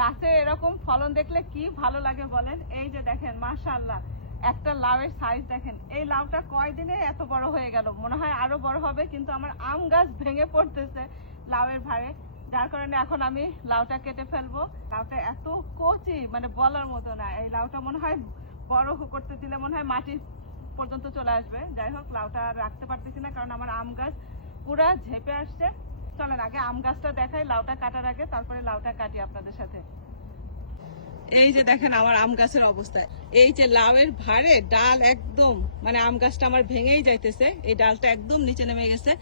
গাছে এরকম ফলন দেখলে কি ভালো লাগে বলেন? এই যে দেখেন, মাশাআল্লাহ। একটা লাউয়ের সাইজ দেখেন। এই লাউটা কয়দিনে এত বড় হয়ে গেল? মনে হয় আরও বড় হবে, কিন্তু আমার আম গাছ ভেঙে পড়তেছে লাউয়ের ভারে যার কারণে এখন আমি লাউটা কেটে ফেলব। লাউটা এত কচি মানে বলার মতো না। এই লাউটা মনে হয় বড় করতে দিলে মনে হয় মাটি পর্যন্ত চলে আসবে। যাই হোক, লাউটা রাখতে পারতেছি না, কারণ আমার আম গাছ পুরা ঝেপে আসছে। চলেন, আগে আম গাছটা দেখাই, লাউটা কাটার আগে, তারপরে লাউটা কাটি আপনাদের সাথে। এই যে দেখেন আমার আম গাছের অবস্থা। এই যে লাউয়ের ভারে ডাল একদম মানে আম গাছটা আমার ভেঙেই যাইতেছে। এই ডালটা একদম নিচে নেমে গেছে।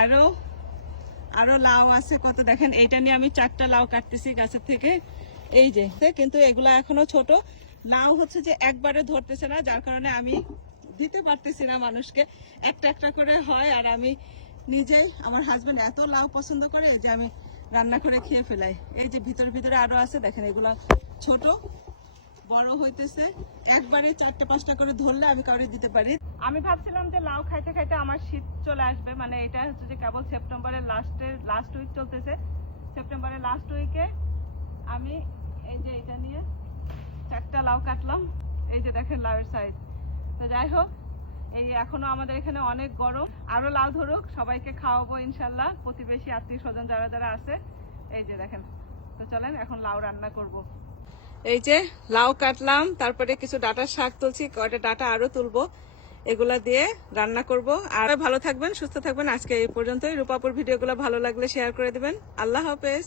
আরও আরও লাউ আছে, কত দেখেন, এইটা নিয়ে আমি চারটা লাউ কাটতেছি গাছের থেকে। এই যে, কিন্তু এগুলা এখনও ছোট। লাউ হচ্ছে যে একবারে ধরতেছে না, যার কারণে আমি দিতে পারতেছি না মানুষকে। একটা একটা করে হয় আর আমি নিজেই আমার হাজবেন্ড এত লাউ পছন্দ করে যে আমি রান্না করে খেয়ে ফেলাই। এই যে ভিতরে ভিতরে আরও আছে, দেখেন এগুলা ছোট, বড় হইতেছে। একবারে চারটে পাঁচটা করে ধরলে আমি কাউরে দিতে পারি। আমি ভাবছিলাম যে লাউ খাইতে খাইতে আমার শীত চলে আসবে মানে এটা হচ্ছে যে কেবল সেপ্টেম্বরের লাস্টের লাস্ট উইক চলতেছে। সেপ্টেম্বরের লাস্ট উইকে আমি এই যে এটা নিয়ে চারটা লাউ কাটলাম। এই যে দেখেন লাউয়ের সাইজ তো যাই হোক এই এখনও আমাদের এখানে অনেক গরম, আরও লাউ ধরুক, সবাইকে খাওয়াবো ইনশাল্লাহ। প্রতিবেশী, আত্মীয় স্বজন যারা যারা আছে, এই যে দেখেন। তো চলেন, এখন লাউ রান্না করব। এই যে লাউ কাটলাম, তারপরে কিছু ডাটার শাক তুলছি, কয়টা ডাটা আরও তুলবো, এগুলা দিয়ে রান্না করব। আর ভালো থাকবেন, সুস্থ থাকবেন। আজকে এই পর্যন্তই। রূপাপুর ভিডিওগুলো ভালো লাগলে শেয়ার করে দিবেন। আল্লাহ হাফেজ।